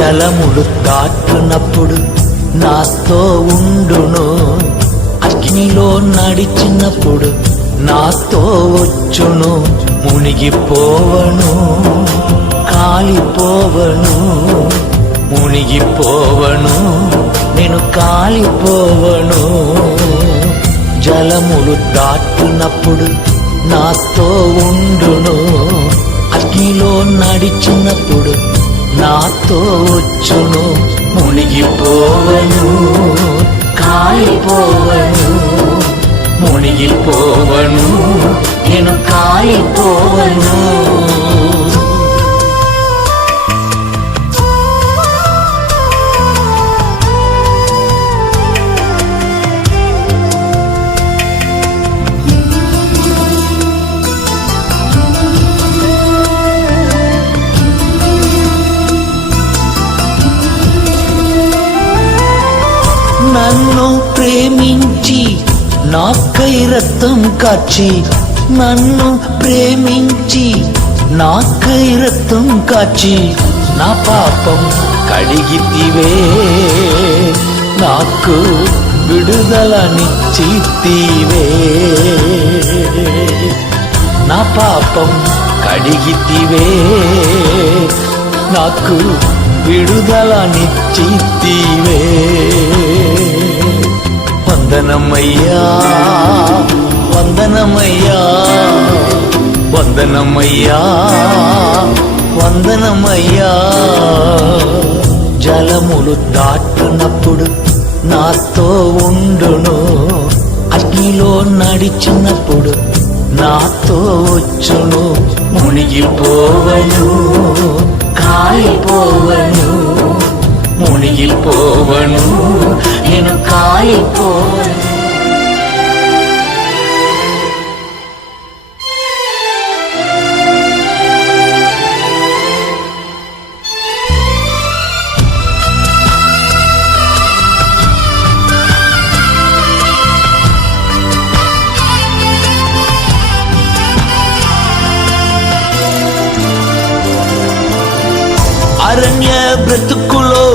జలములు దాటునప్పుడు నాతో ఉండును, అగ్నిలో నడిచినప్పుడు నాతో వచ్చును. మునిగిపోవను, కాలిపోవను, మునిగిపోవను, నేను కాలిపోవను. జలములు దాటునప్పుడు నాతో ఉండును, అగ్నిలో నడిచినప్పుడు నాతో వచ్చును. మునిగిపోవను, కాలిపోవను, మునిగిపోవను, నేను కాలిపోవను. నన్ను ప్రేమించి నాకై రక్తం కార్చి, నన్ను ప్రేమించి నాకై రక్తం కార్చి, నా పాపం కడిగితివే, నాకు విడుదలనిచ్చితివే. నా పాపం కడిగితివే, నాకు విడుదలనిచ్చితివే. వందనమయ్యా, వందనమయ్యా, వందనమయ్యా, వందనమయ్యా. జలములు దాటునప్పుడు నాతో ఉండును, అగ్నిలో నడిచినప్పుడు నాతో వచ్చును. మునిగిపోవను, కాలిపోవను, మునిగిపోవను, నేను కాలిపోవను. అరణ్య బ్రతుకులో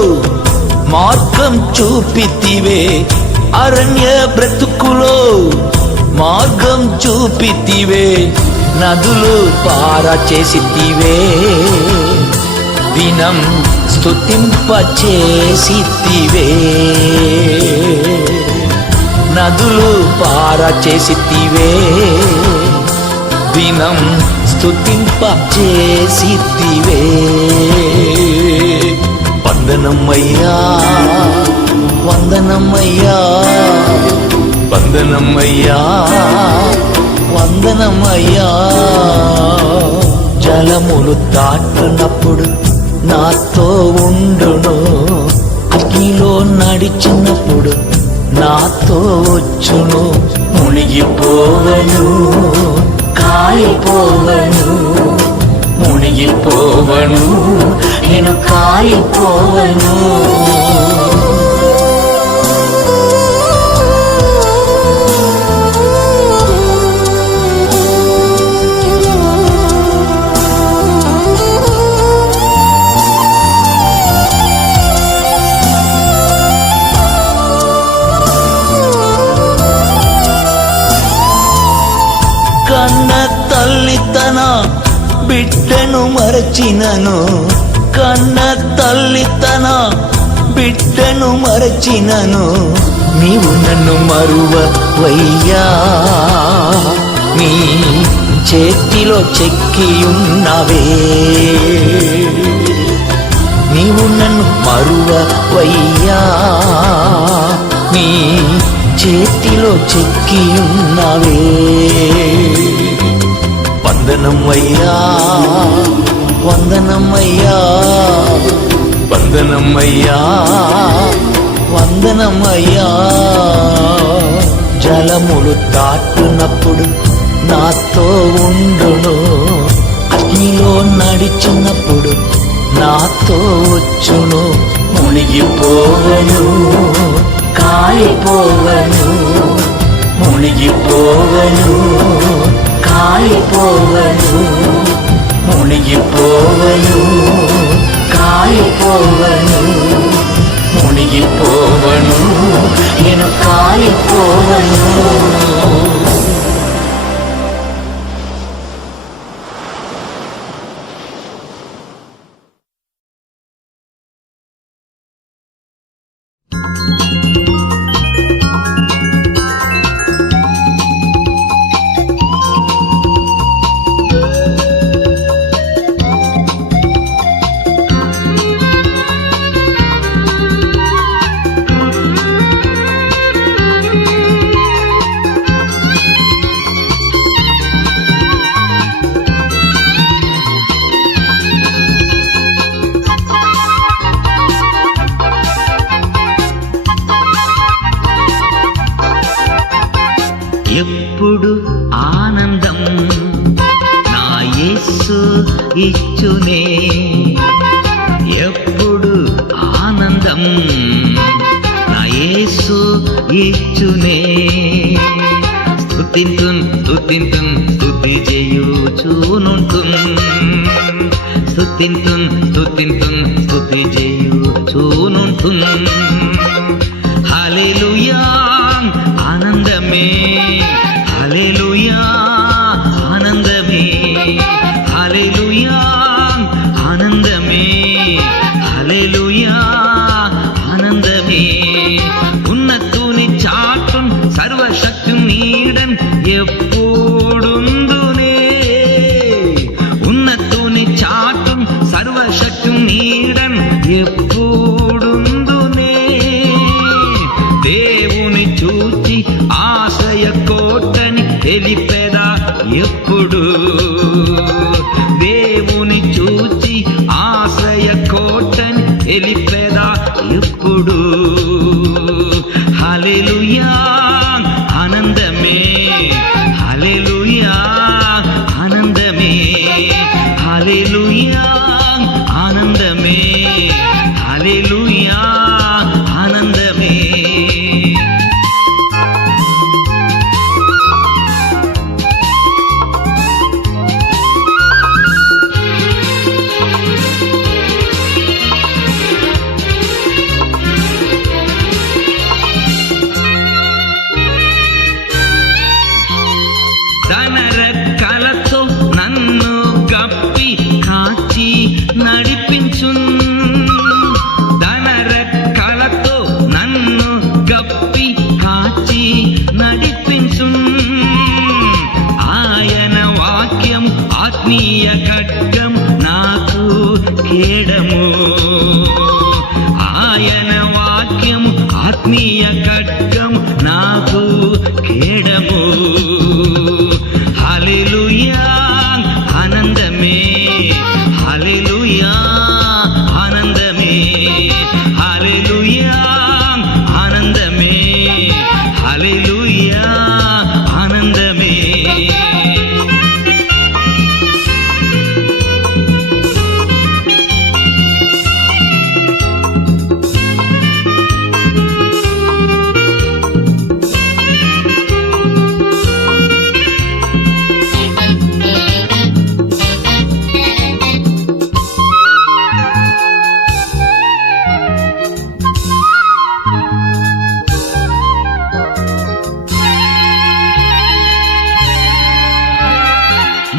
మార్గం చూపితివే, అరణ్య బ్రతుకులో మార్గం చూపితివే. నదులు పార చేసితివే, దినం స్తుతింపచేసితివే. నదులు పార చేసితివే, దినం స్తుతింపచేసితివే. వందనమయ్యా, వందనమయ్యా, వందనమయ్యా, వందనమయ్యా. జలములు దాటునప్పుడు నాతో ఉండును, అగ్నిలో నడిచినప్పుడు నాతో వచ్చును. మునిగిపోవను, కాలిపోవను, మునిగిపోవను, నేను కాలిపోవను. కన్న తల్లి తన బిడ్డను మరచినను, కన్న తల్లి తన బిడ్డను మరచినను. నీవు నన్ను మరువవయ్యా, నీ చేతిలో చెక్కియున్నవే. నీవు నన్ను మరువవయ్యా, నీ చేతిలో చెక్కియున్నవే. వందనమయ్యా, వందనమయ్యా, వందనమయ్యా, వందనమయ్యా. జలములు దాటునప్పుడు నాతో ఉండును, అగ్నిలో నడిచినప్పుడు నాతో వచ్చును. మునిగిపోవను, కాలిపోవను, మునిగిపోవను, కాలిపోవను, మునిగిపోవను, కాలిపోవను. కాలిపోవను, మునిగిపోవను, నేను కాలిపోవను. ఎప్పుడు ఆనందం నా యేసు ఇచ్చునే, ఎప్పుడు ఆనందం నా యేసు ఇచ్చునే. స్తుతింతున్ స్తుతింతున్ స్తుతి చేయుచునుంటున్, స్తుతింతున్ స్తుతింతున్ స్తుతి చేయుచునుంటున్. హల్లెలూయా ఆనందమే, హల్లెలూయా ఆనందమే, హల్లెలూయా ఆనందమే, హల్లెలూయా ఆనందమే. ఉన్నతుని చాటున్ సర్వశక్తి నీడన్ ఎప్పుడుందునే, ఉన్నతుని చాటున్ సర్వశక్తి నీడన్ ఎప్పుడుందునే. దేవుని చూచి ఆశయ కోటని తెలిపెదా ఎప్పుడు, దేవుని చూచి ఆశయ కోటని తెలిపెదా ఎప్పుడు. హల్లెలూయా ఆనందమే, హల్లెలూయా ఆనందమే, హల్లెలూయా ఆనందమే, హల్లెలూయా ఆనందమే. ధనరెక్కలతో నన్ను గప్పి కాచి నడిపించున్, ధనరెక్కలతో నన్ను గప్పి కాచి నడిపించున్. ఆయన వాక్యం ఆత్మీయ ఖడ్గం నాకు కేడము, ఆయన వాక్యం ఆత్మీయ ఖడ్గం నాకు కేడము. హల్లెలూయా ఆనందమే, హల్లెలూయా ఆనందమే, హల్లెలూయా ఆనందమే, హల్లెలూయా ఆనందమే.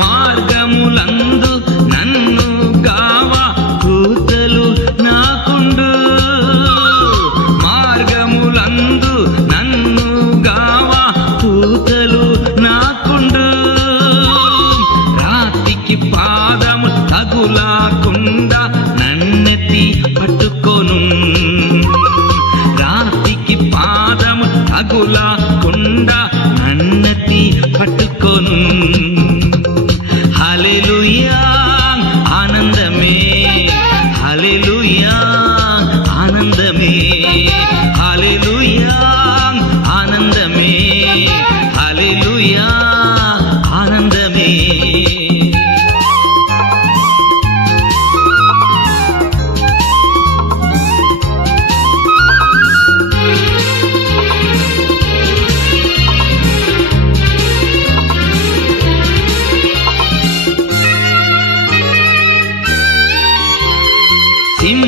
మార్గములందు నన్ను గావా కూతలు నాకుండు, మార్గములందు నన్ను గావా కూతలు నాకుండు. రాతికి పాదము తగులాకుండా నన్నెత్తి పట్టుకొను, రాతికి పాదము తగులాకుండా నన్నెత్తి పట్టుకొను. హల్లెలూయా ఆనందమే, హల్లెలూయా ఆనందమే, హల్లెలూయా ఆనందమే, హల్లెలూయా ఆనందమే. సింహ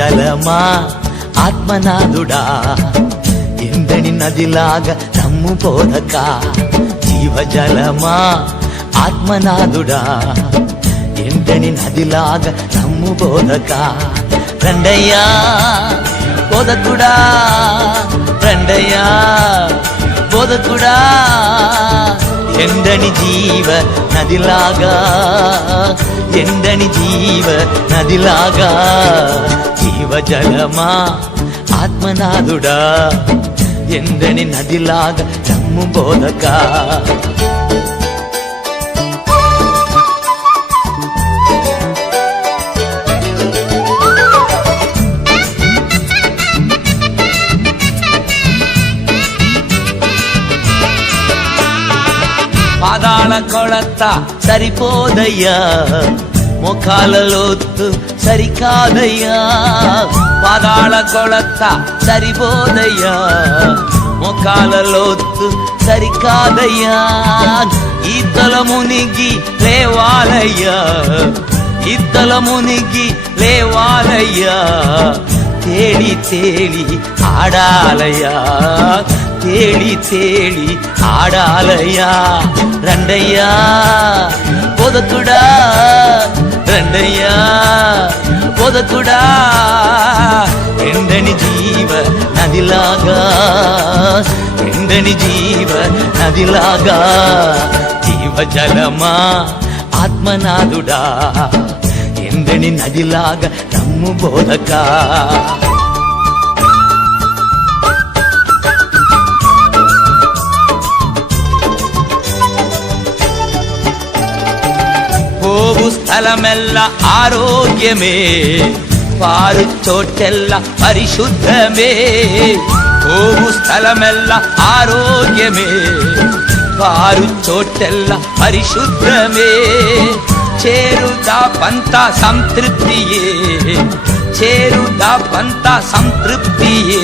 జీవజలమా ఆత్మనాథుడా, ఎండని నదిలాగా నమ్ము బోధక. జీవజలమా ఆత్మనాథుడా, ఎండని నదిలాగా నమ్ము బోధక. రండయ్యా బోధకుడా, రండయ్యా బోధకుడా, ఎండని జీవ నదిలాగా, ఎండని జీవ నదిలాగా. జీవజలమా ఆత్మనాథుడా, ఎండని నదిలాగా నమ్ము బోధక. పాదాల కొలత సరిపోదయ్యా, మోకాల లోతు సరికాదయ్యా. పాదాల కొలత సరిపోదయ్యా, మోకాల లోతు సరికాదయ్యా. ఈతల మునిగి లేవాలయ్యా, ఈతల మునిగి లేవాలయ్యా. తేలి తేలి ఆడాలయ్యా, తేలి తేలి ఆడాలయ్యా. రండయ్యా బోధకుడా, రండయ్యా బోధకుడా, ఎండని జీవ నదిలాగా, ఎండని జీవ నదిలాగా. జీవజలమా ఆత్మనాథుడా, ఎండని నదిలాగా నమ్ము బోధక. పోవు స్థలమెల్ల ఆరోగ్యమే, పారు చోటెల్ల పరిశుద్ధమే. పోవు స్థలమెల్ల ఆరోగ్యమే, పారు చోటెల్ల పరిశుద్ధమే. చేరుదా పంత సంతృప్తియే, చేరుదా పంత సంతృప్తియే.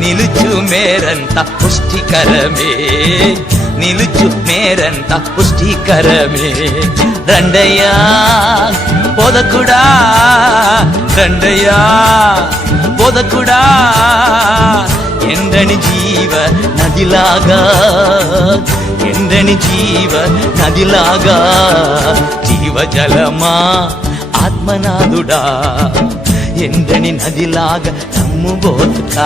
నిలుచు మేరంత పుష్టికరమే, నిలుచు మేరంత పుష్టికరమే. రండయ్యా బోధకుడా, రండయ్యా బోధకుడా, ఎండని జీవ నదిలాగా, ఎండని జీవ నదిలాగా. జీవజలమా ఆత్మనాథుడా, ఎండని నదిలాగా నమ్ము బోధక.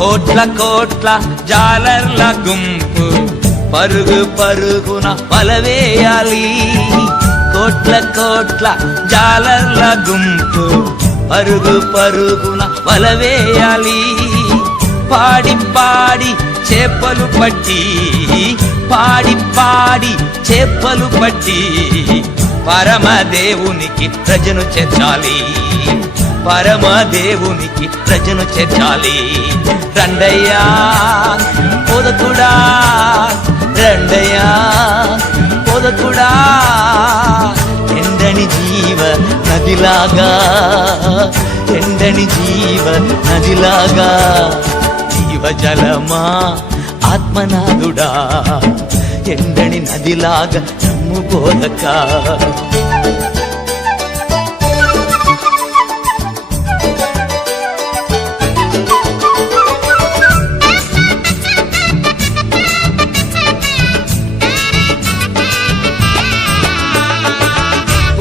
కోట్ల కోట్ల జాలర్ల గుంపు పరుగు పరుగున వలవేయాలి. కోట్ల కోట్ల జాలర్ల గుంపు పరుగు పరుగున వలవేయాలి. పాడి పాడి చేపలు పట్టి, పాడి పాడి చేపలు పట్టి, పరమదేవునికి ప్రజను చేర్చాలి, పరమదేవునికి ప్రజను చేర్చాలి. రండయ్యా బోధకుడా, రండయ్యా బోధకుడా, ఎండని జీవ నదిలాగా, ఎండని జీవ నదిలాగా. జీవజలమా ఆత్మనాథుడా, ఎండని నదిలాగా నమ్ము బోధక.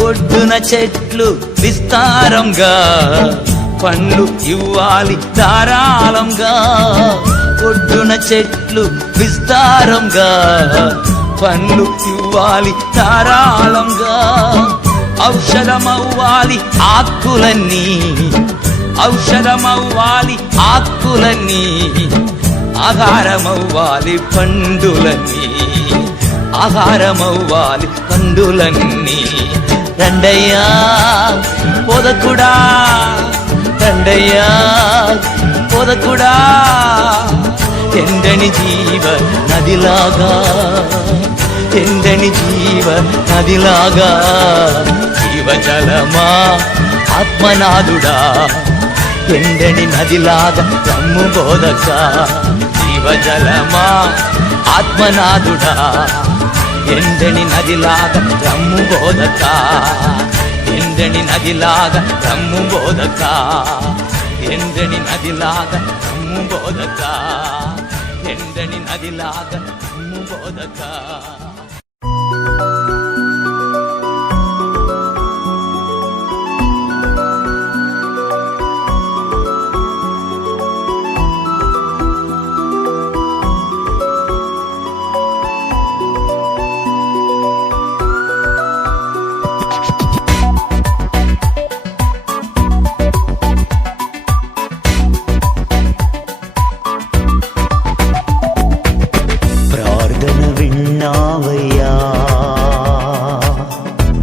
ఒడ్డున చెట్లు విస్తారంగా, పండ్లు ఇవ్వాలి ధారాళంగా. ఒడ్డున చెట్లు విస్తారంగా, పండ్లు ఇవ్వాలి ధారాళంగా. ఔషధమవ్వాలి ఆకులన్నీ, ఔషధమవ్వాలి ఆకులన్నీ. ఆహారమవ్వాలి పండులన్నీ, ఆహారమవ్వాలి పండులన్నీ. రండయ్యా బోధకుడా, రండయ్యా బోధకుడా, ఎండని జీవ నదిలాగా, ఎండని జీవ నదిలాగా, జీవజలమా ఆత్మనాథుడా, ఎండని నదిలాగా రమ్ము బోధక, జీవజలమా ఆత్మనాథుడా, ఎండని నదిలాగా రమ్ము బోధక, ఎండని నదిలాగా రమ్ము బోధక, ఎండని నదిలాగా రమ్ము బోధక, ఎండని నదిలాగా రమ్ము బోధక.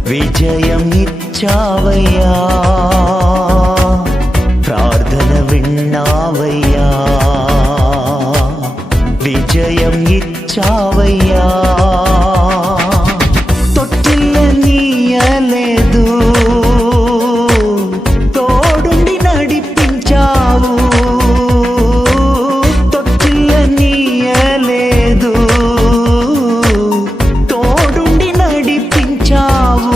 విజయం ఇచ్చావయ్యా, ప్రార్థన విన్నావయ్యా, విజయం ఇచ్చావయ్యా. తొట్టిల్ల నీయలేదు, తోడుండి నడిపించావు, తొట్టిల్ల నీయలేదు, తోడుండి నడిపించావు.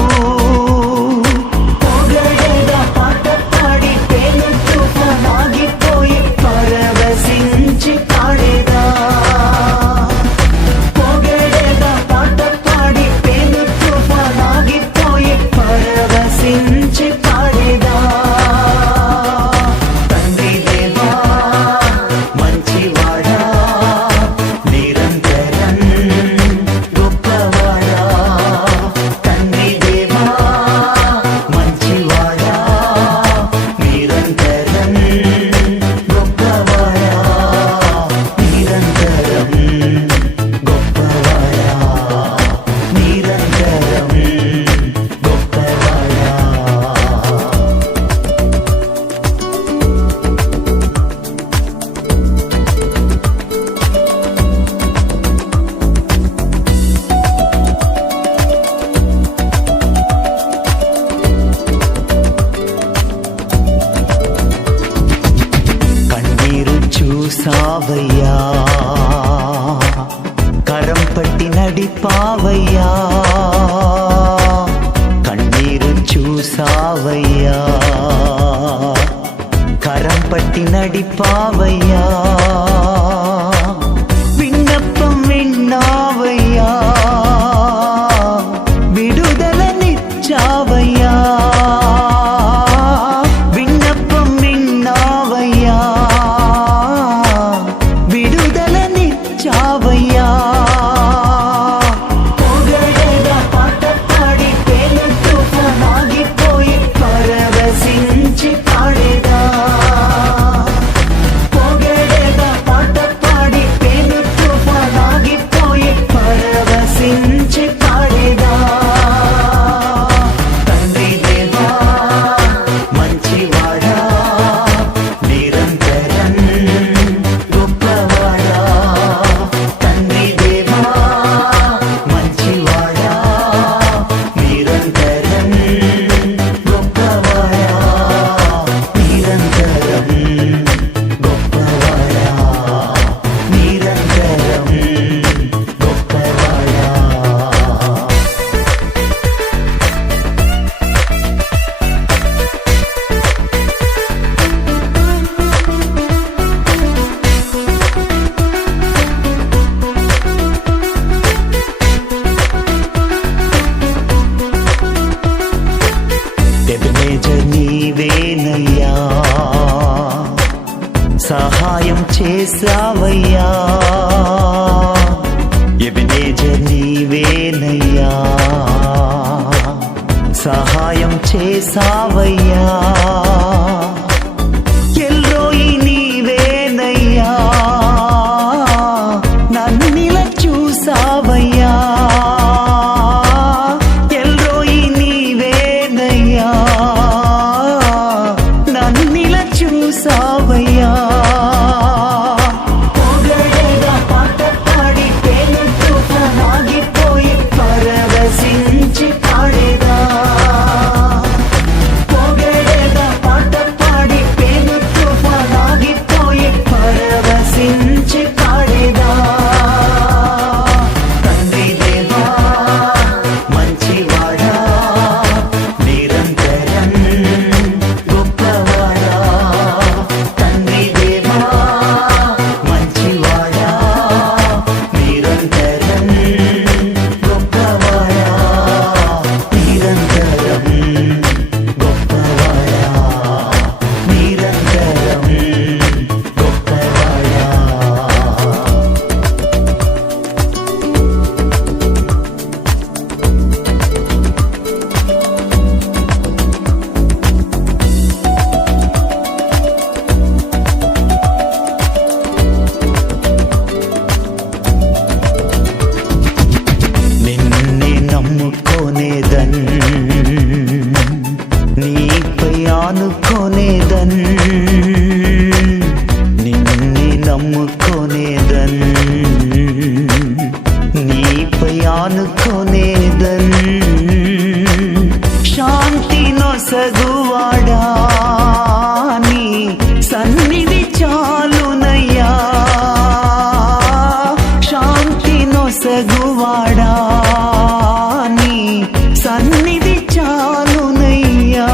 చూసావయ్యా, కరం పట్టి నడిపావయ్యా, కన్నీరు చూసావయ్యా, కరం పట్టి నడిపావయ్యా, విన్నప్పం విన్నావయ్యా, విడుదలనిచ్చావయ్యా, విన్నప్పం విన్నావయ్యా, విడుదలనిచ్చావయ్యా. పొగడగా పాట పాడి పేలు తుఫానాగిపోయి పరవశించి పాడేదా, పొగడగా పాట పాడి పేలు తుఫానాగిపోయి పరవశించి పాడేదా. తండ్రి దేవా మంచివాడా, నిరంతరం గొప్పవాడా, తండ్రి దేవా మంచివాడా, నిరంతరం గొప్పవాడా, నిరంతరం గొప్పవాడా, నిరంతరం గొప్పవాడా. ఎబెనేజర్ నీవేనయ్యా, సహాయం చేసావయ్యా, ఎబెనేజర్ నీవేనయ్యా, సహాయం చేసావయ్యా, ఎల్రోయి నీవేనయ్యా, నన్నిల చూసావయ్యా, ఎల్రోయి నీవేనయ్యా, నన్నిల చూసావయ్యా. పొగడగా నమ్ముకొనేదన్, నీపై ఆనుకొనేదన్. శాంతి నొసగువాడా నీ సన్నిధి చాలునయ్యా, శాంతి నొసగువాడా నీ సన్నిధి చాలునయ్యా.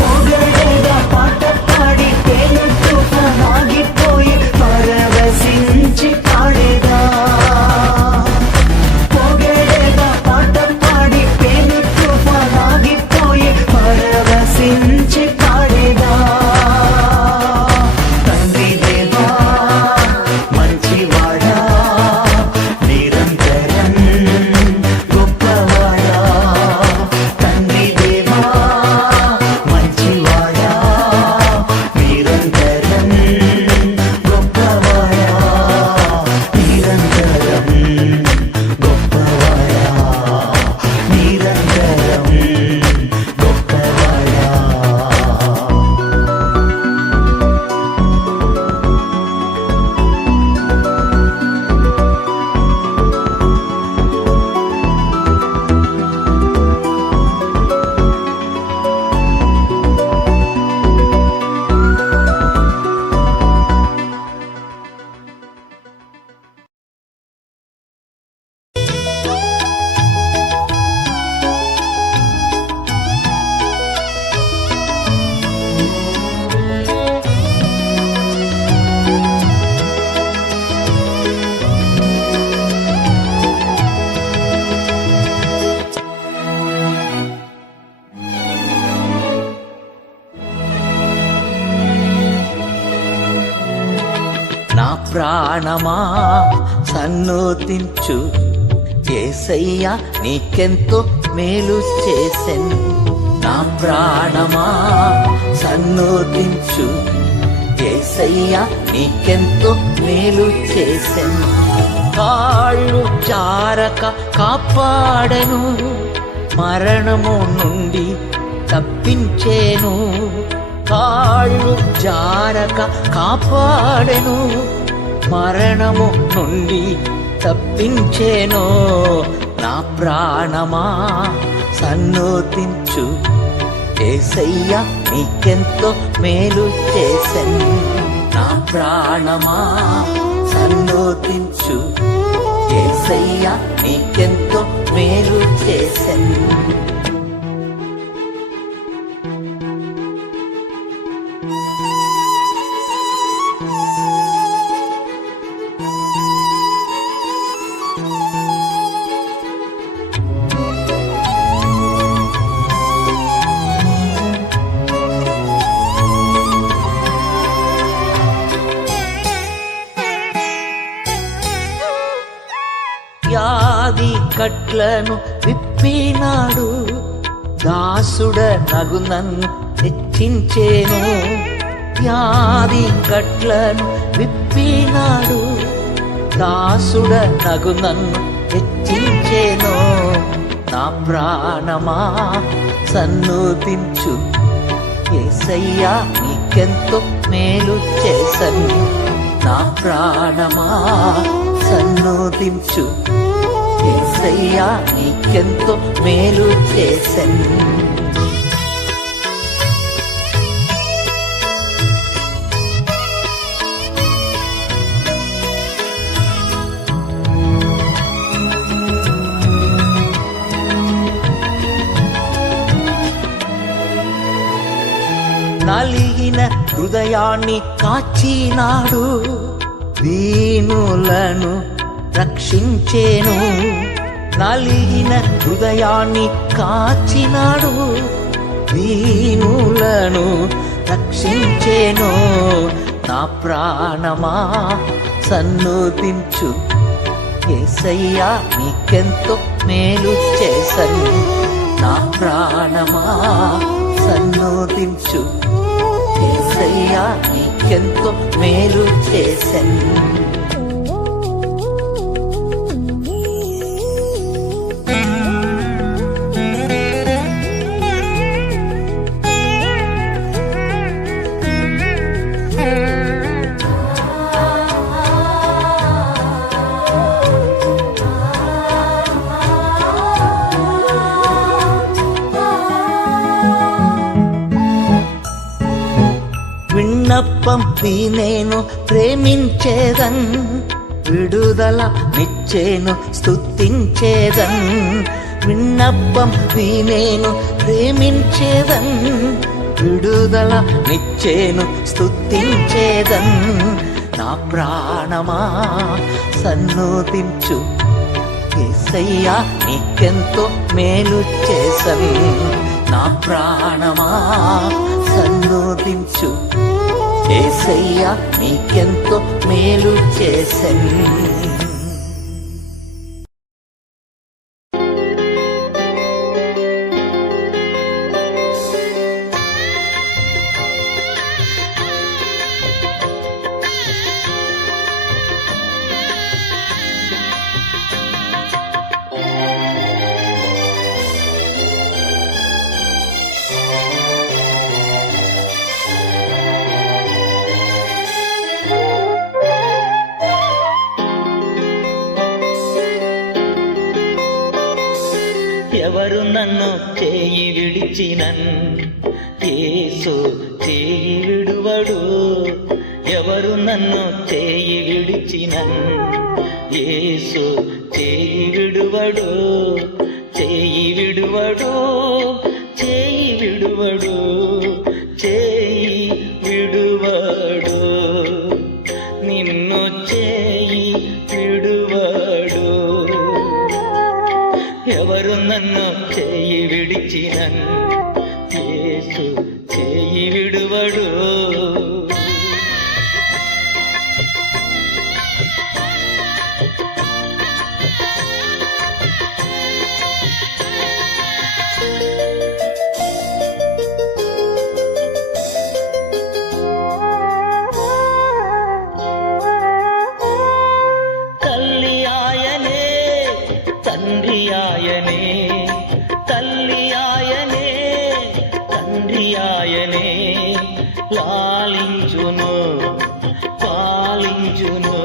పొగడగా పాట పాడి పేరుతో ఆగిపోయి పరవశించి పాడేదా, పొగడగా పాట పాడి పేరుతో ఆగిపోయి పరవశించి పాడేదా. తండ్రి దేవా మంచివాడా, నిరంతరం గొప్పవాడా. తండ్రి దేవా మంచివాడా, నిరంతరం గొప్పవాడా, నిరంతరం గొప్పవాడా, నిరంతరం గొప్పవాడా. నా ప్రాణమా సన్నుతించు, యేసయ్యా నీకెంతో మేలు చేసెను. నా ప్రాణమా సన్నుతించు, యేసయ్యా నీకెంతో మేలు చేసెను. కాళ్ళు జారక కాపాడెను, మరణము నుండి తప్పించేను. కాళ్ళు జారక కాపాడెను, మరణము నుండి తప్పించేను. నా ప్రాణమా సన్నుతించు, యేసయ్యా నీకెంతో మేలు చేసెను. నా ప్రాణమా సన్నుతించు, యేసయ్యా నీకెంతో మేలు చేసెను. వ్యాధి కట్లను విప్పినాడు, దాసుడ నగు నన్ను హెచ్చించేను. వ్యాధి కట్లను విప్పినాడు, దాసుడ నగు నన్ను హెచ్చించేను. నా ప్రాణమా సన్నుతించు, యేసయ్యా నీకెంతో మేలు చేసెను. నా ప్రాణమా సన్నుతించు, యేసయ్యా నీకెంతో మేలు చేసెను. నలిగిన హృదయాన్ని కాచినాడు, దీనులను రక్షించేను. నలిగిన హృదయాన్ని కాచినాడు, దీనులను రక్షించేను. నా ప్రాణమా సన్నుతించు, యేసయ్యా నీకెంతో మేలు చేసెను. నా ప్రాణమా సన్నుతించు, యేసయ్యా నీకెంతో మేలు చేసెను. విన్నప్పం నేను ప్రేమించేదన్, విడుదల నిచ్చేను స్తుతించేదన్. విన్నప్పం నేను ప్రేమించేదన్, విడుదల నిచ్చేను స్తుతించేదన్. నా ప్రాణమా సన్నోదించు, యేసయ్యా నీకెంతో మేలు చేసన్. నా ప్రాణమా సన్నోదించు, యేసయ్యా నీకెంతో మేలు చేసన్. ఎవరు నన్ను చేయి విడిచినన్, యేసు చేయి విడువడు. ఎవరు నన్ను చేయి విడిచినన్, యేసు చేయి విడువడు. చేయి విడువడు, చేయి విడువడు, చేయి విడువడు. నిన్ను చేయి విడువడు. ఎవరు నన్ను చేయి విడిచినన్, యేసు చేయి విడువడు. తల్లి ఆయనే, తండ్రి ఆయనే, తల్లి ఆయనే, తండ్రి ఆయనే. లాలించును, పాలించును,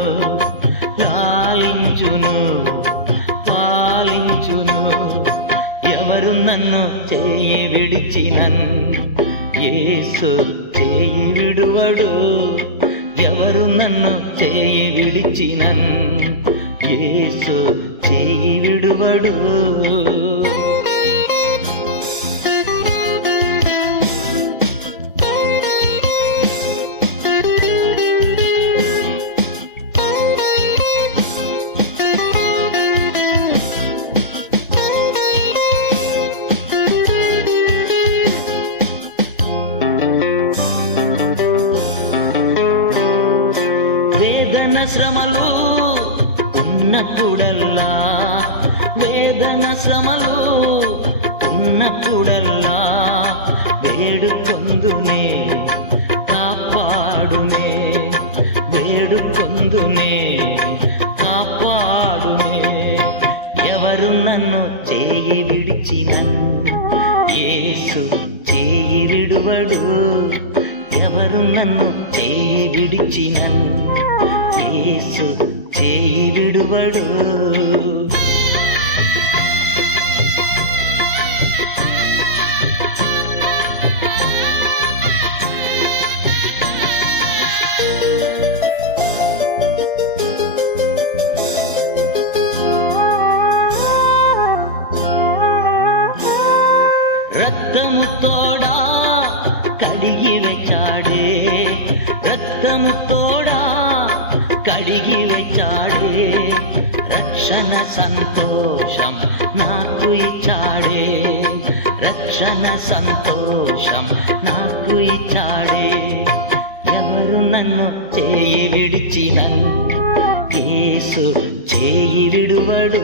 లాలించును, పాలించును. ఎవరు నన్ను చేయి విడిచినన్, యేసు చేయి విడువడు. ఎవరు నన్ను చేయి విడిచినన్, యేసు చేయి విడువడు. వేదన శ్రమలు ఉన్నప్పుడల్లా, వేదన శ్రమలు ఉన్నప్పుడల్లా వేడుకొందునే, కాపాడునే, వేడుకొందునే, కాపాడునే. ఎవరు నన్ను చేయి విడిచినన్, యేసు చేయి విడువడు. ఎవరు నన్ను చేయి విడిచినన్, యేసు చేయి విడువడు. రక్తము తోడా కడిగి వెచ్చాడే, రక్తము తోడా కడిగి వెచ్చాడే. రక్షణ సంతోషం నాకు ఇచ్చాడే, రక్షణ సంతోషం నాకు ఇచ్చాడే. ఎవరు నన్ను చేయి విడిచినన్, యేసు చేయి విడువడు.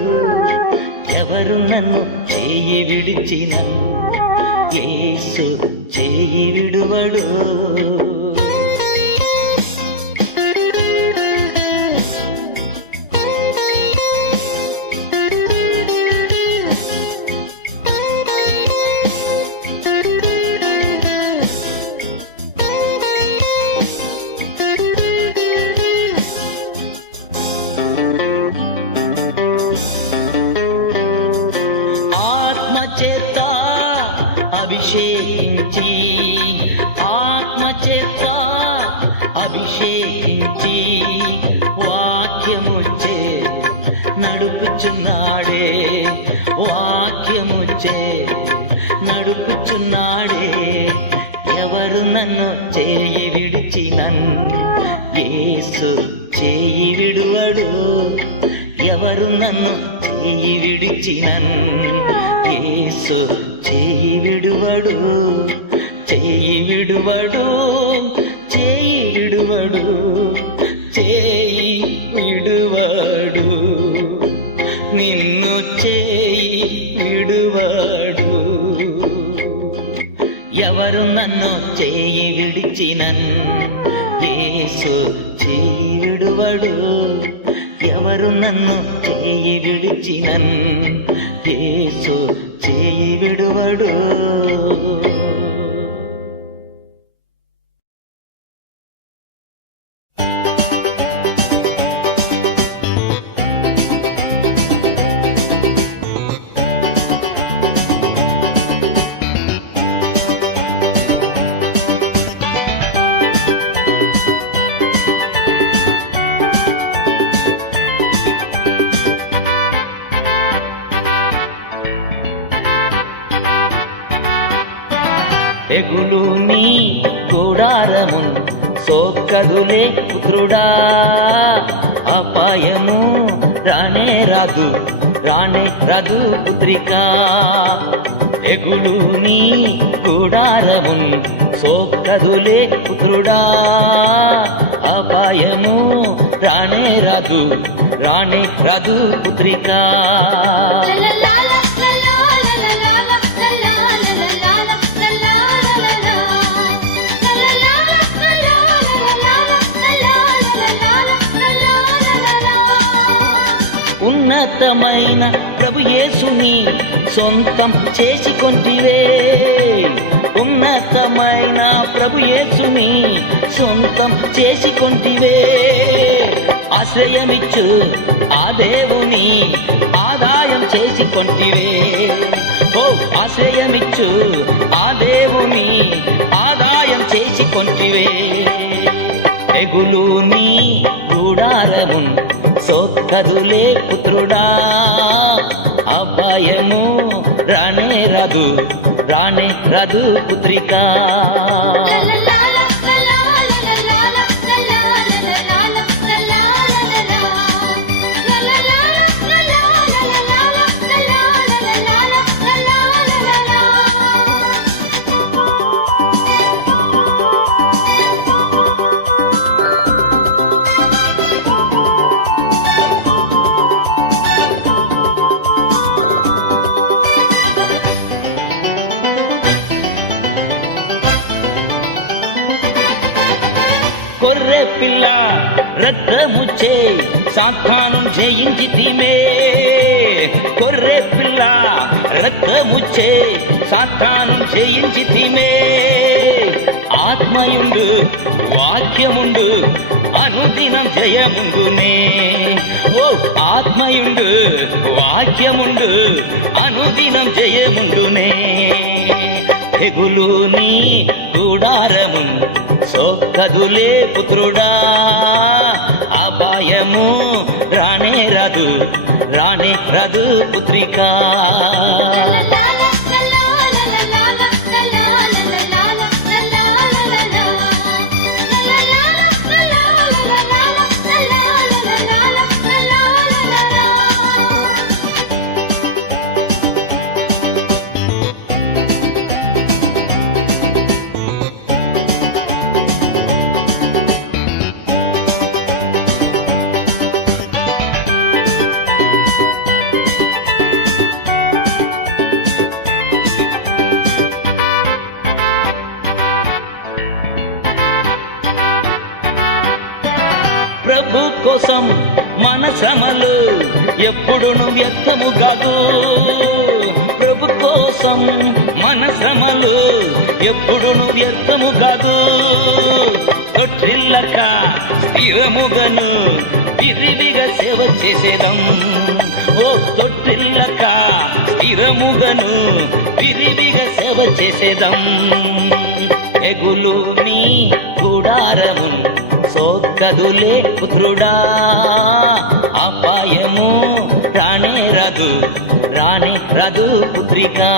ఎవరు నన్ను చేయి విడిచినన్, యేసు చేయి విడువడు. అభిషేకించి, ఆత్మచేత అభిషేకించి వాక్యముచ్చే నడుపుచున్నాడే, వాక్యముచ్చే నడుపుచున్నాడే. ఎవరు నన్ను చేయి విడిచినన్ యేసు చేయి విడువడు, ఎవరు నన్ను చేయి విడిచినన్ యేసు చేయి విడువడు, చేయి విడువడు, చేయి విడువడు, చేయి విడువడు, నిన్ను చేయి విడువడు. ఎవరు నన్ను చేయి విడిచినన్ యేసు చేయి విడువడు, ఎవరు నన్ను చేయి విడిచినన్ యేసు చేయి విడువడు. తెగులు నీ గుడారమున్ సోకదులే పుత్రుడా, అపాయము రానే రాదు, రానే రాదు పుత్రికా. తెగులు నీ గుడారమున్ సోకదులే పుత్రుడా, అపాయము రానే రాదు, రానే రాదు పుత్రికా. ఉన్నతమైన ప్రభు యేసుని సొంతం చేసుకొంటివే, ఉన్నతమైన ప్రభు యేసుని సొంతం చేసుకొంటివే. ఆశ్రయమిచ్చు ఆ దేవుని ఆదాయం చేసుకొంటివే, ఓ ఆశ్రయమిచ్చు ఆ దేవుని ఆదాయం చేసుకొంటివే. తెగులు నీ గుడారమున్ సోకదులే పుత్రుడా, అపాయము రానే రాదు, రానే రాదు పుత్రికా. గొర్రె పిల్ల రక్తముచ్చే సాతాను జయించితిమే, గొర్రె పిల్ల రక్తముచ్చే సాతాను జయించితిమే. ఆత్మయుండు వాక్యముండు అనుదినం జయముందునే, ఓ ఆత్మయుండు వాక్యముండు అనుదినం జయముందునే. తెగులు నీ గుడారమున్ సోకదులే పుత్రుడా, అపాయము రానే రాదు, రానే రాదు పుత్రికా. ప్రభు కోసం మన శ్రమలు ఎప్పుడును వ్యర్థము కాదు, ప్రభు కోసం మన శ్రమలు ఎప్పుడును వ్యర్థము కాదు. తొట్టిల్లక స్థిరముగను విరివిగా సేవ చేసేదం, ఓ తొట్టిల్లక స్థిరముగను విరివిగా సేవ చేసేదం. తెగులు నీ గుడారమున్ సోకదులే పుత్రుడా, అపాయము రానే రాదు, రానే రాదు పుత్రికా.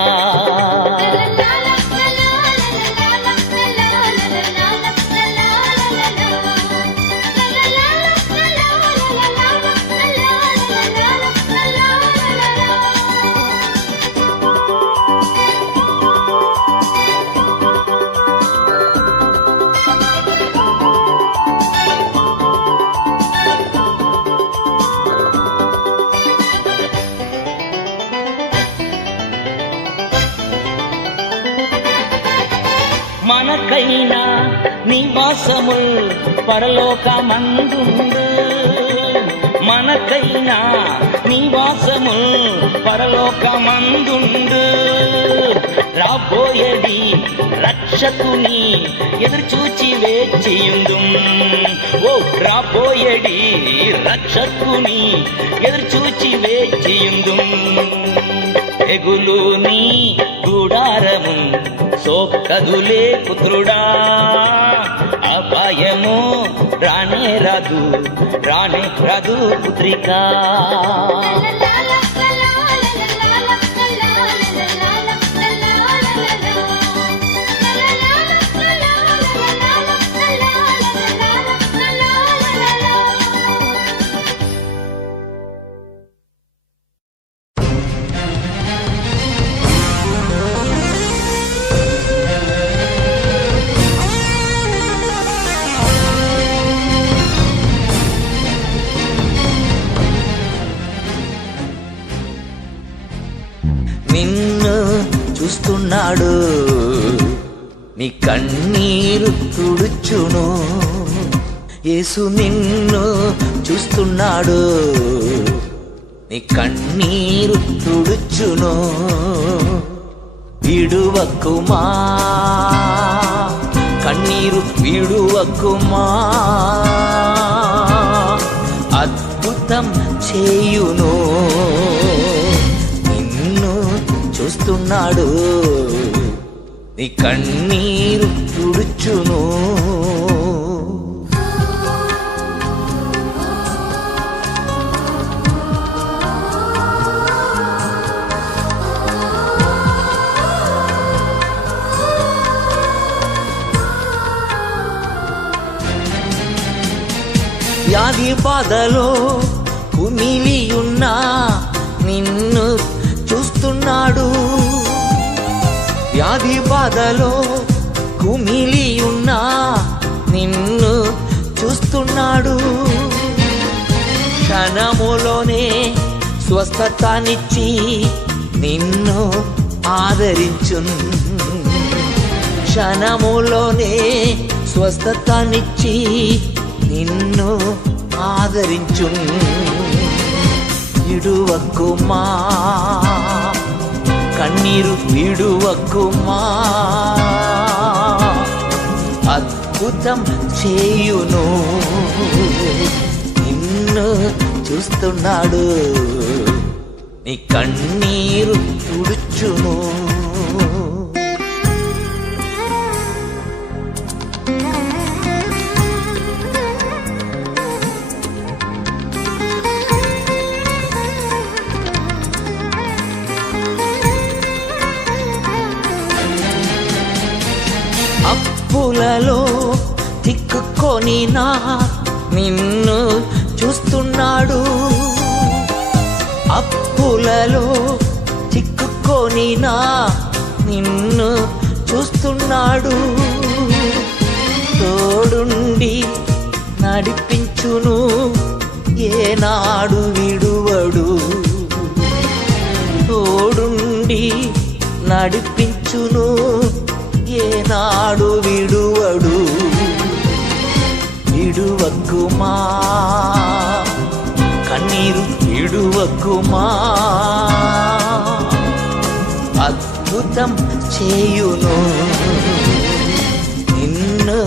మనకైనా నివాసముల్ పరలోకమందుండు, మనకైనా నివాసముల్ పరలోకమందుండు. రాబోయేది రక్షకుని ఎదురుచూచి వేచియుందు, ఓ రాబోయేది రక్షకుని ఎదురుచూచి వేచియుందు. తెగులు నీ గుడారము సోకదులే పుత్రుడా, అపాయము రానే రాదు, రానే రాదు పుత్రికా. నిన్ను చూస్తున్నాడు, నీ కన్నీరు తుడుచును. యేసు నిన్ను చూస్తున్నాడు, నీ కన్నీరు తుడుచును. విడువకుమా కన్నీరు విడువకుమా, అద్భుతం చేయును. చూస్తున్నాడు, నీ కన్నీరు తుడుచును. వ్యాధి బాధలో కుమిలియున్నా నిన్ను చూస్తున్నాడు, వ్యాధి బాధలో కుమిలియున్నా నిన్ను చూస్తున్నాడు. క్షణములోనే స్వస్థతనిచ్చి నిన్ను ఆదరించును, క్షణములోనే స్వస్థతనిచ్చి నిన్ను ఆదరించును. విడువకుమా కన్నీరు విడువకుమా, అద్భుతం చేయును. నిన్ను చూస్తున్నాడు, నీ కన్నీరు తుడుచును. అప్పులలో చిక్కుకొనినా నిన్ను చూస్తున్నాడు, అప్పులలో చిక్కుకొనినా నిన్ను చూస్తున్నాడు. తోడుండి నడిపించును, ఏనాడు విడువడు. తోడుండి నడిపించును, ఏనాడు విడువడు. విడువకుమా కన్నీరు విడువకుమా, అద్భుతం చేయును. నిన్ను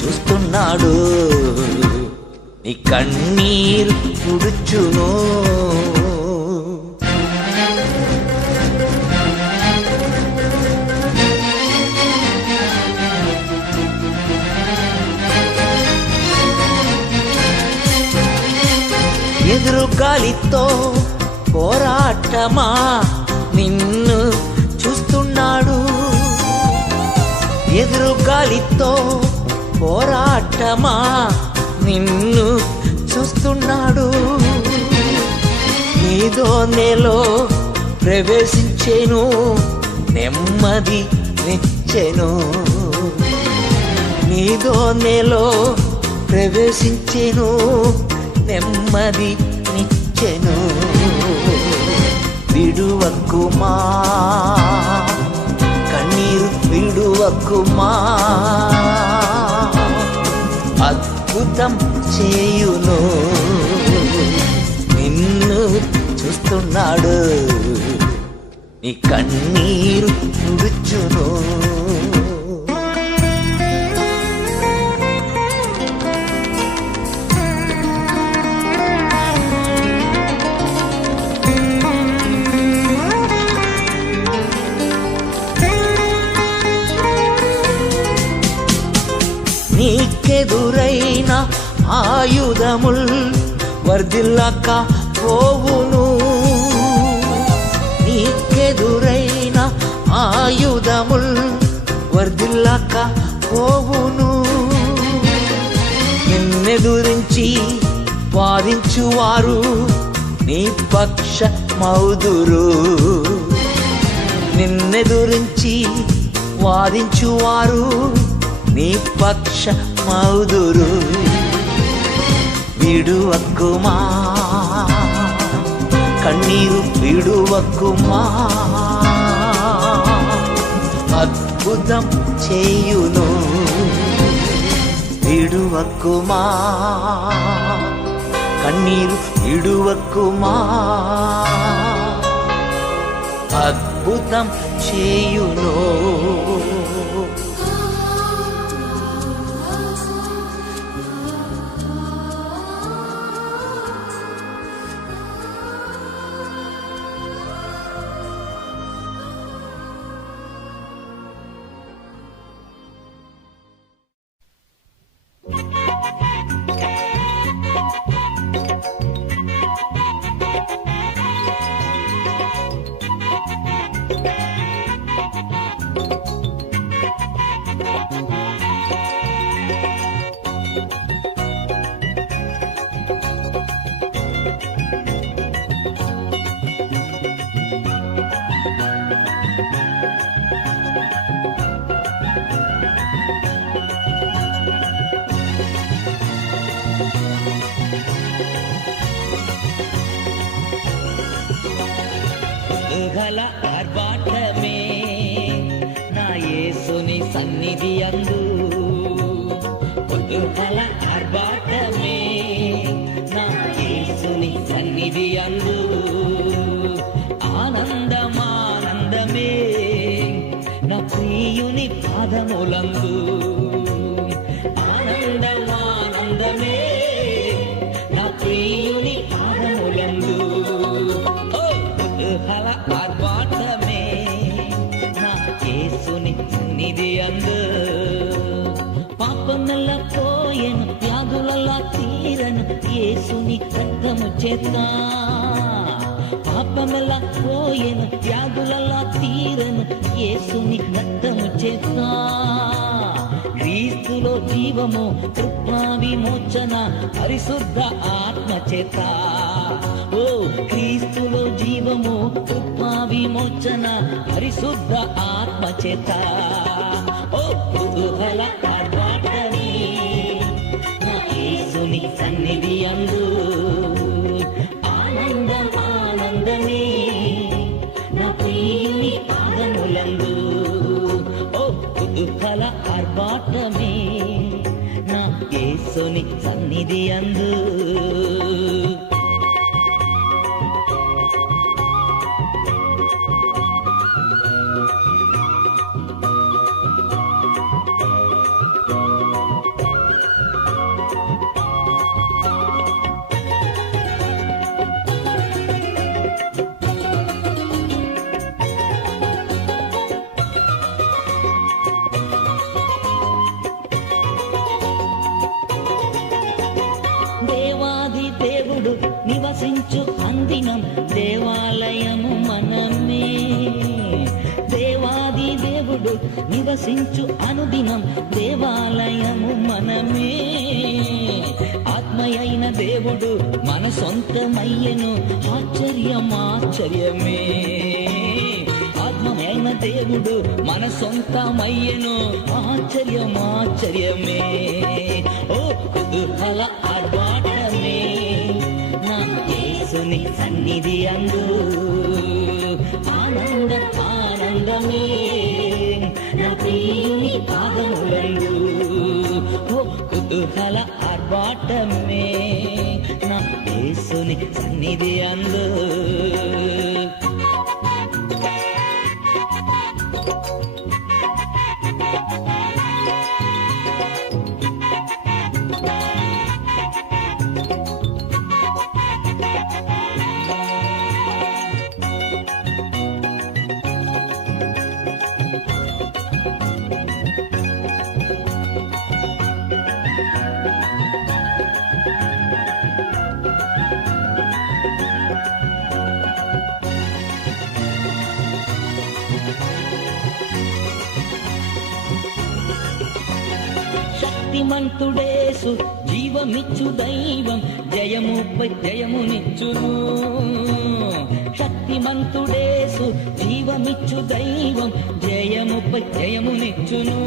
చూస్తున్నాడు, నీ కన్నీరు తుడుచును. ఎదురు గాలితో పోరాటమా నిన్ను చూస్తున్నాడు. ఎదురు గాలితో పోరాటమా నిన్ను చూస్తున్నాడు. నీదో నేలో ప్రవేశించెను, నెమ్మది నిచ్చెను. నీదో నేలో ప్రవేశించెను, నెమ్మది నిచ్చెను. విడువకుమా కన్నీరు విడువకుమా, అద్భుతం చేయును. నిన్ను చూస్తున్నాడు, నీ కన్నీరు తుడుచును. నీకెదురైన ఆయుధముల్ వర్ధిల్లక పోవును. నీకెదురైన ఆయుధముల్ వర్ధిల్లక పోవును. నిన్నెదురించి వాదించువారు నీ పక్షమౌదురు. నిన్నెదురించి వాదించువారు నీ పక్షమౌదురు. విడువకుమా కన్నీరు విడువకుమా, అద్భుతం చేయును. విడువకుమా కన్నీరు విడువకుమా, అద్భుతం చేయును. కుతూహల ఆర్భాటమే నా యేసుని సన్నిధి అందు. కుతూహల ఆర్భాటమే నా యేసుని సన్నిధి అందు. ఆనందమానందమే నా ప్రియుని పాదములందు. ఆనందమానందమే నా ప్రియుని పాదములందు. కుతూహల ఆర్భాటమే నా యేసుని సన్నిధి అందు. పాపమెల్ల పోయెను, వ్యాధులలా తీరను యేసుని రక్తము చేత. పాపమెల్ల పోయెను, వ్యాధులలా తీరను యేసుని రక్తము చేత. క్రీస్తులో జీవము, కృపా విమోచన, పరిశుద్ధ ఆత్మ చేత. ఓ క్రీస్తులో జీవము, కృపా విమోచన, పరిశుద్ధ ఆత్మ చేత. ఓ కుతూహల ఆర్భాటమే నా యేసుని సన్నిధి అందు. ఆనందం ఆనందమే నా ప్రియుని పాదములందు. ఓ కుతూహల ఆర్భాటమే నా యేసుని సన్నిధి అందు. నివసించు అనుదినం దేవాలయము మనమే. ఆత్మయైన దేవుడు మన సొంతమయ్యను, ఆశ్చర్యమే. ఆత్మయైన దేవుడు మన సొంతమయ్యను, ఆశ్చర్యమే. ఓ కుతూహల ఆర్భాటమే నా యేసుని సన్నిధి అందు, ఆనందమే నా ప్రియుని పాదములందు. ఓ కుతూహల ఆర్భాటమే నా యేసుని సన్నిధి అందు. శక్తిమంతుడేసు జీవమిచ్చు దైవం, జయముపై జయమునిచ్చును. శక్తిమంతుడేసు జీవమిచ్చు దైవం, జయముపై జయమునిచ్చును.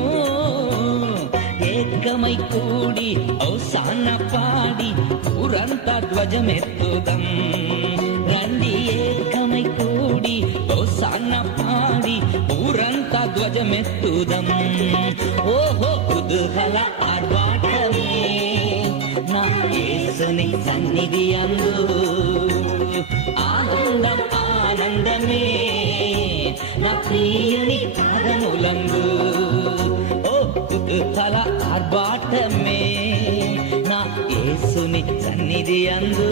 ఏకమై కూడి ఔసాన పాడి ఊరంతా ధ్వజమెత్తుదం. రండి ఏకమై కూడి ఔసాన పాడి ఊరంతా ధ్వజమెత్తుదం. ఓహో కుతూహల ఆర్భాటమే నా యేసుని సన్నిధి అందు, ఆనందమే నా ప్రియుని పాదములందు. ఓ కుతూహల ఆర్భాటమే నా యేసుని సన్నిధి అందు.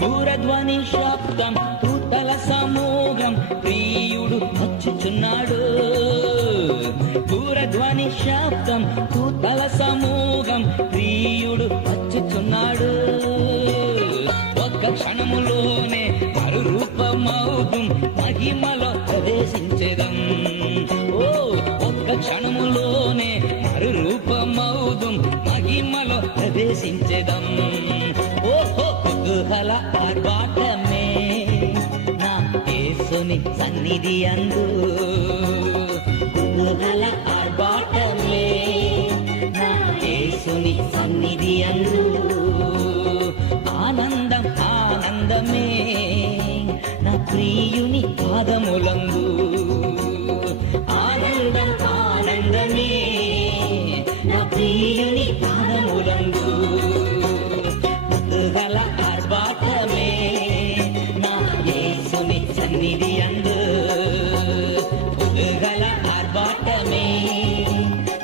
దూరధ్వని శబ్దం దూతల సమూహం, ప్రియుడు వచ్చుచున్నాడు. దూరధ్వని శబ్దం దూతల సమూహం, ప్రియుడు వచ్చుచున్నాడు. ఒక్క క్షణములోనే మరురూపమౌదుం, మహిమలో ప్రవేశించెదం. ఓ ఒక్క క్షణములోనే మరురూపమౌదుం, మహిమలో ప్రవేశించెదం. ఓహో కుతూహల ఆర్భాటమే నా యేసుని సన్నిధి అందు, కుతూహల ఆర్భాటమే నా యేసుని సన్నిధి అందు. ఆనందమే నా ప్రియుని పాదములందు, ఆనందమే నా ప్రియుని పాదములందు. కుతూహల ఆర్భాటమే నా యేసుని సన్నిధి అందు, కుతూహల ఆర్భాటమే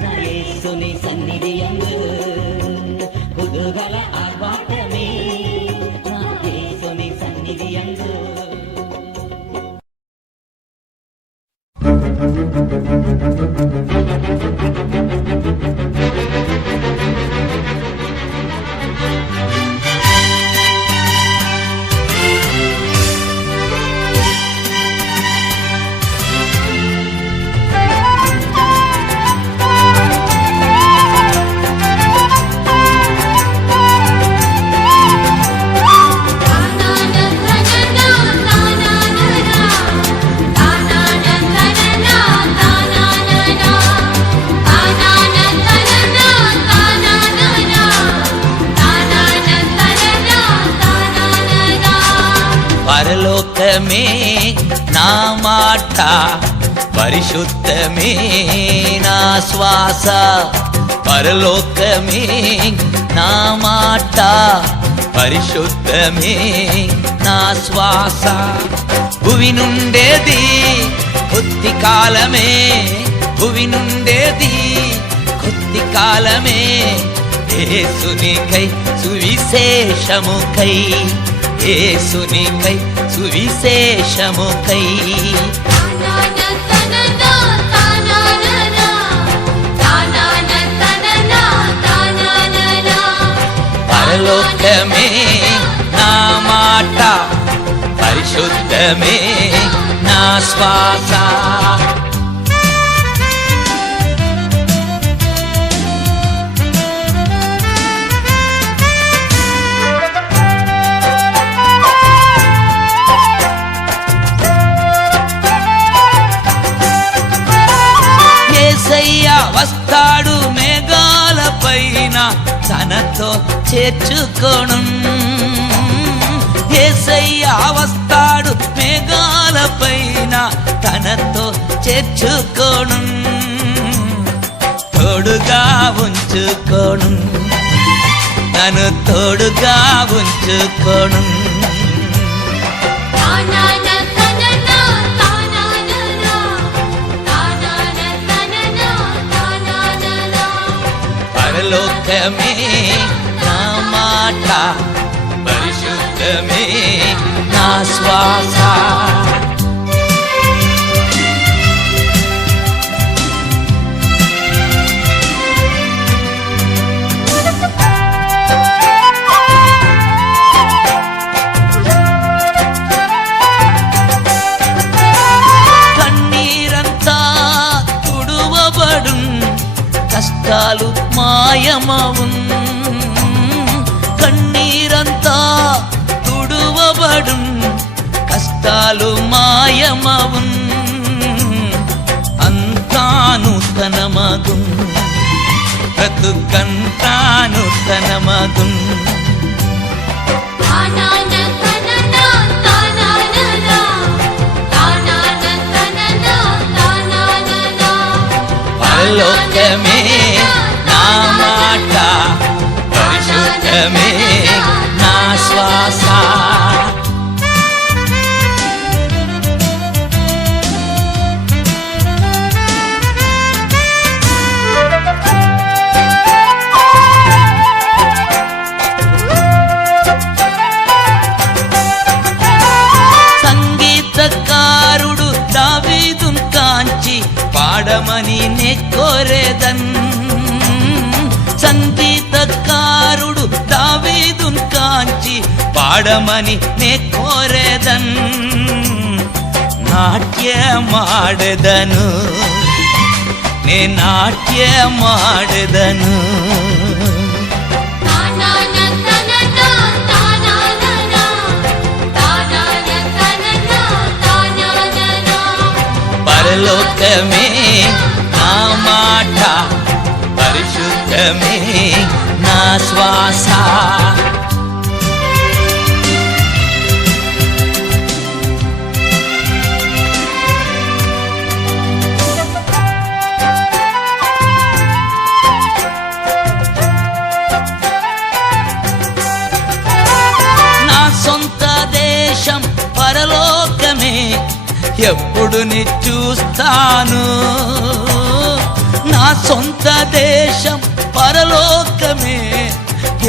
నా యేసుని సన్నిధి అందు, కుతూహల ఆర్భాటమే నా యేసుని సన్నిధి అందు. పరలోకమే నా మాట, పరిశుద్ధమే నా శ్వాస. పరలోకమే నా మాట, పరిశుద్ధమే నా శ్వాస. భువి నుండేది కొద్ది కాలమే, భువి నుండేది కొద్ది కాలమే యేసునికై సువిశేషముకై యేసునికై సువిశేషముకై పరలోకమే నా మాట పరిశుద్ధమే నా శ్వాస యేసయ్య వస్తాడు మేఘాల పైన తనతో చేర్చుకోను యేసయ్య వస్తాడు మేఘాల పైన తనతో చేర్చుకోను తోడుగా ఉంచుకోను నన్ను తోడుగా ఉంచుకోను పరలోకమే నా మాట పరిశుద్ధమే నా శ్వాస కన్నీరంతా తుడువబడు కష్టాలు మాయమవున్ కన్నీరంతా తుడువబడు కష్టాలు మాయమవున్ అంతా నూతనమగున్ బ్రతుకంతా నూతనమగున్ పరలోకమే నా మాట పరిశుద్ధమే నా శ్వాస సంగీతకారుడు దావీదును కాంచి పాడమని నే కోరేదన్ సంగీతకారుడు దావీదును కాంచి పాడమని నే కోరేదన్ నాట్యమాడెదను నే నాట్యమాడెదను పరలోకమే నా మాట పరిశుద్ధమే నా శ్వాస నా సొంత దేశం పరలోకమే ఎప్పుడు నీ చూస్తాను నా సొంత దేశం పరలోకమే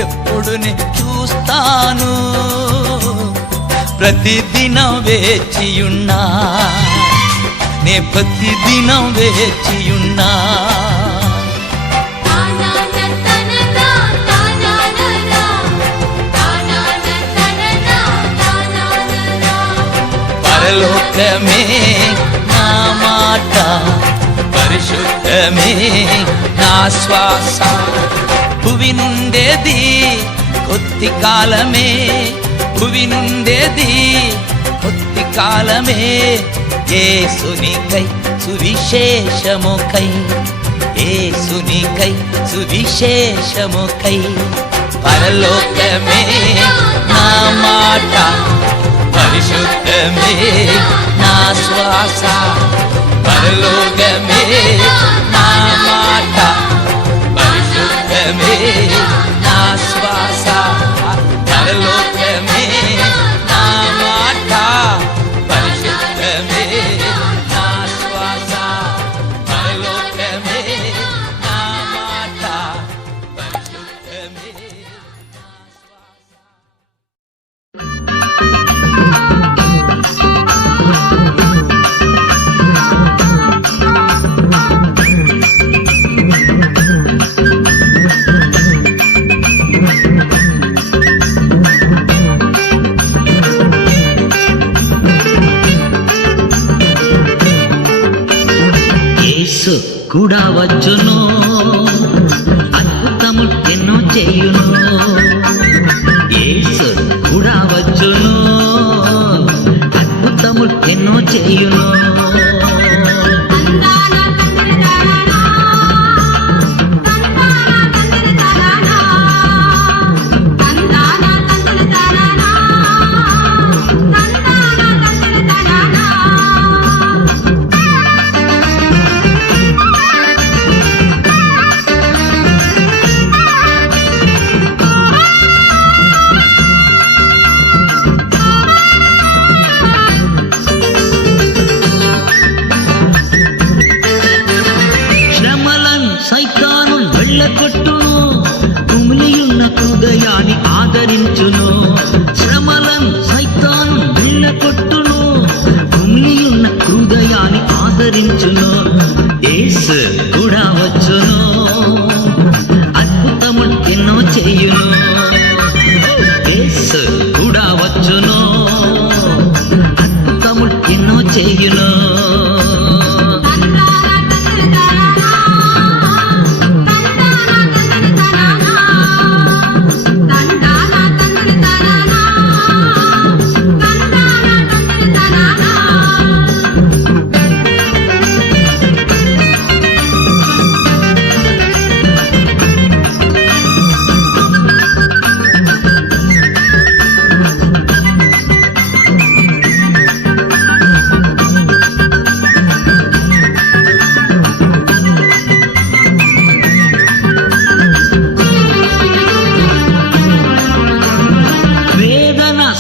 ఎప్పుడు నీ చూస్తాను ప్రతిదినం వేచియున్నా నే ప్రతిదినం వేచియున్నా పరలోకమే నా మాట పరిశుద్ధమే నా శ్వాస భువి నుండేది కొద్ది కాలమే భువి నుండేది కొద్ది కాలమే యేసునికై సువిశేషముకై యేసునికై సువిశేషముకై పరలోకమే నా మాట పరిశుద్ధమే నా శ్వాస పరలోకమే నా మాట పరిశుద్ధమే నా శ్వాస పరలోకమే నా మాట పరిశుద్ధమే నా శ్వాస పరలోకమే యేసు కూడా వచ్చును, అద్భుతము ఎన్నో చేయును. యేసు కూడా వచ్చును, అద్భుతము ఎన్నో చేయును. సైతాను వెళ్ళగొట్టును, కుమిలియున్న హృదయాన్ని ఆదరించును. శ్రమలను సైతాను వెళ్ళగొట్టును, కుమిలియున్న హృదయాన్ని ఆదరించును. యేసు కూడా వచ్చును, అద్భుతములు ఎన్నో చేయును. యేసు కూడా వచ్చును, అద్భుతములు ఎన్నో చేయును.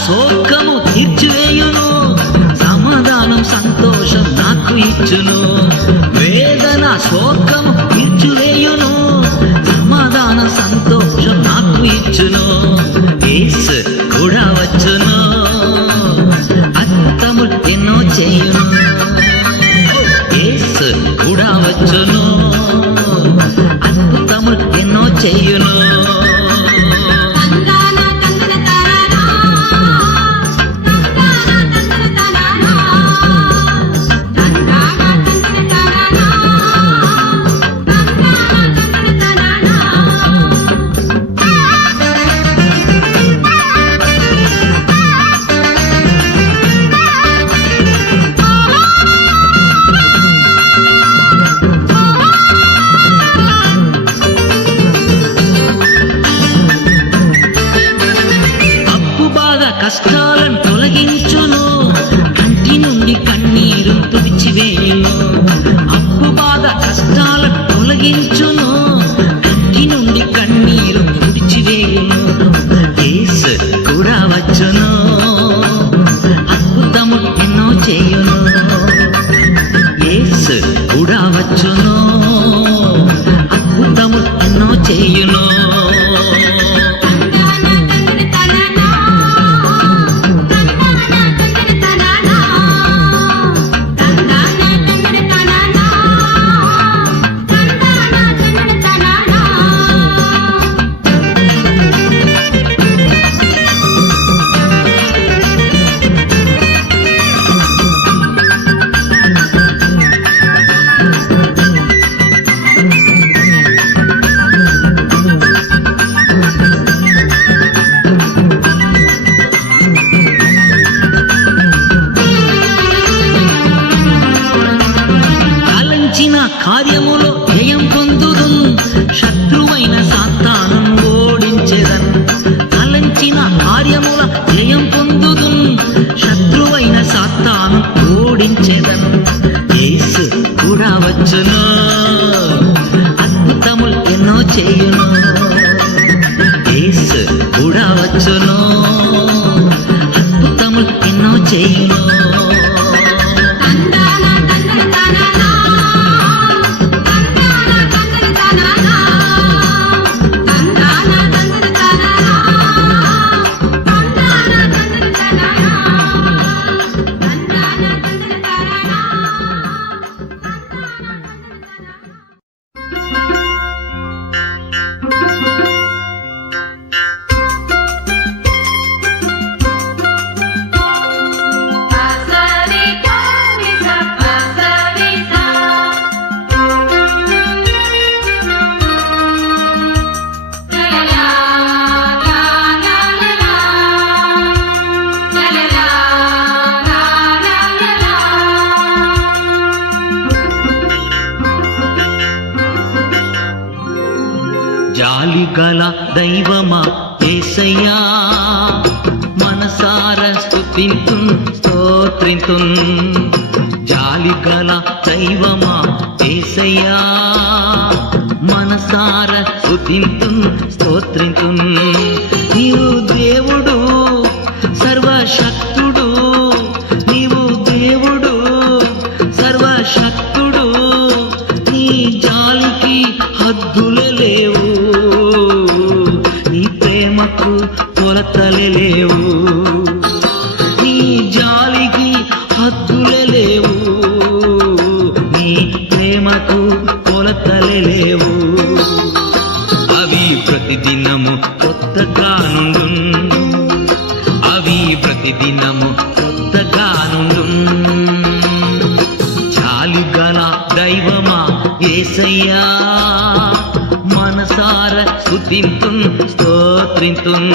శోకము తీర్చివేయును, సమాధానం సంతోషం నాకు ఇచ్చును. వేదన శోకము తీర్చివేయును, సమాధానం సంతోషం నాకు ఇచ్చును. యేసు కూడా వచ్చును, అద్భుతములు ఎన్నో చేయును. యేసు కూడా వచ్చును, అద్భుతములు ఎన్నో చేయును. కష్టాలను తొలగించును, కంటి నుండి కన్నీరు తుడిచివేయును. అప్పు బాధ కష్టాలను తొలగించును, కంటి నుండి కన్నీరు తుడిచివేయును. యేసు కూడా వచ్చును, అద్భుతము ఎన్నో చేయును. యేసు కూడా వచ్చును, అద్భుతము ఎన్నో చేయును. కార్యములో జయం పొందుదు, శత్రువైన సాతాను ఓడించెదన్. తలంచిన కార్యముల జయం పొందుదు, శత్రువైన సాతాను ఓడించెదన్. యేసు కూడా వచ్చును, అద్భుతములు ఎన్నో చేయును. యేసు కూడా వచ్చును, అద్భుతములు ఎన్నో చేయును. దైవమా యేసయ్యా మనసార స్తుతింతున్ స్తోత్రింతున్ జాలిగల దైవమా యేసయ్యా మనసార స్తుతింతున్ స్తోత్రింతున్ నీవు దేవుడు సర్వశక్తుడు నీవు దేవుడు సర్వశక్తుడు నీ జాలికి హద్దులే లేవు నీ ప్రేమకు కొలతలే లేవు నీ జాలికి హద్దులే లేవు నీ ప్రేమకు కొలతలే లేవు అవి ప్రతిదినము కొత్తగా నుండు అవి ప్రతిదినము కొత్తగా నుండు చాలుగల దైవమా యేసయ్యా మనసార స్తుతింతున్ స్తోత్రింతున్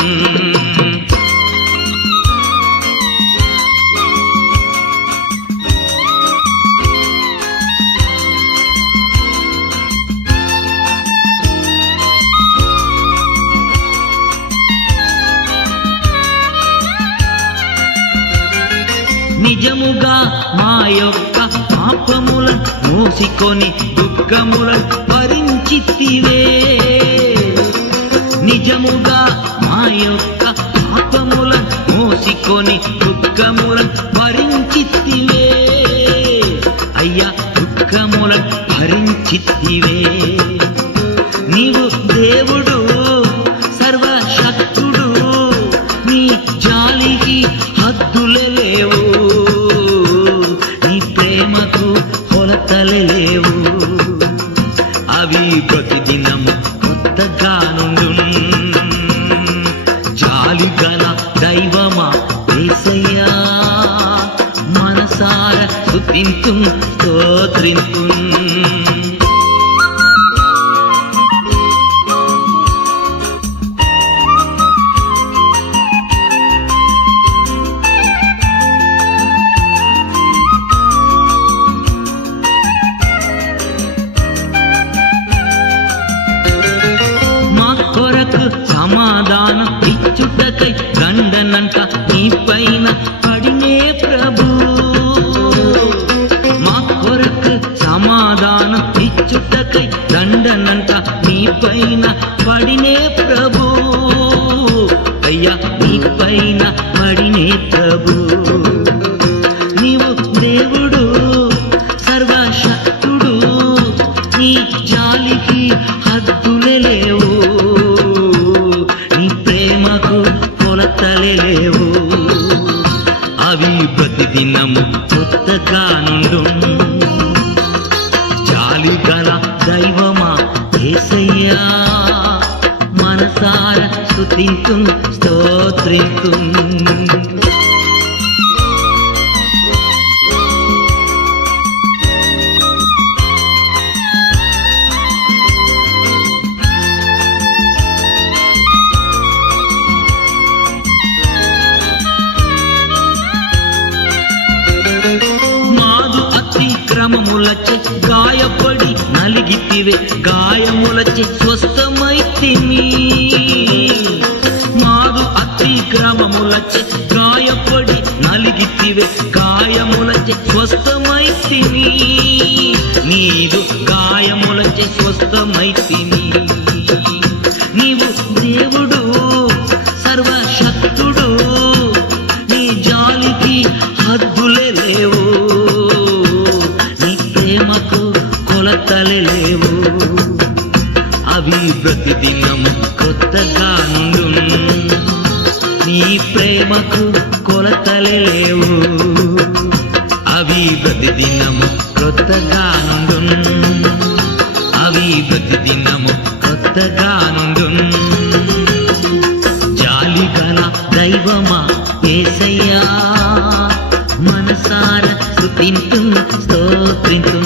నిజముగా మా యొక్క పాపములను మోసికొని దుఃఖములను భరించితివే నిజముగా మా యొక్క పాపములను మోసికొని దుఃఖములను భరించితివే అయ్యా దుఃఖములను భరించితివే నీవు దేవుడు సర్వశక్తుడు నీ జాలికి హద్దులే లేవు నీ ప్రేమకు కొలతలే లేవు అవి ప్రతిదినము కొత్తగా నుండు జాలిగల దైవమా యేసయ్యా మనసార స్తుతింతున్ స్తోత్రింతున్ సమాధానం ఇచ్చుటకై దండనంట నీ పైన పడినే ప్రభు మా కొరకు సమాధానం ఇచ్చుటకై దండనంట నీ పైన పడినే ప్రభు అయ్యా నీ పైన పడినే ప్రభు నీవు దేవుడు సర్వశక్తుడు నీ జాలికి హద్దులే లేవు కొలతలే లేవు అవి ప్రతిదినము కొత్తగా నుండు జాలిగల దైవమా యేసయ్యా మనసార స్తుతింతున్ స్తోత్రింతున్ అతిక్రమములచే గాయపడి నలిగితివే గాయములచే స్వస్థమైతిమి మాదు అతిక్రమములచే గాయపడి నలిగితివే గాయములచే స్వస్థమైతిమి నీదు గాయములచే స్వస్థమైతిమి నీవు దేవుడు సర్వశక్తుడు నీ జాలికి హద్దులే లేవు ప్రేమకు కొలతలే లేవు అవి ప్రతిదినము కొత్తగా నుండు నీ ప్రేమకు కొలతలే లేవు అవి ప్రతిదినము కొత్తగా నుండు అవి ప్రతిదినము కొత్తగా నుండు జాలిగల దైవమా యేసయ్యా మనసార స్తుతింతున్ స్తోత్రింతున్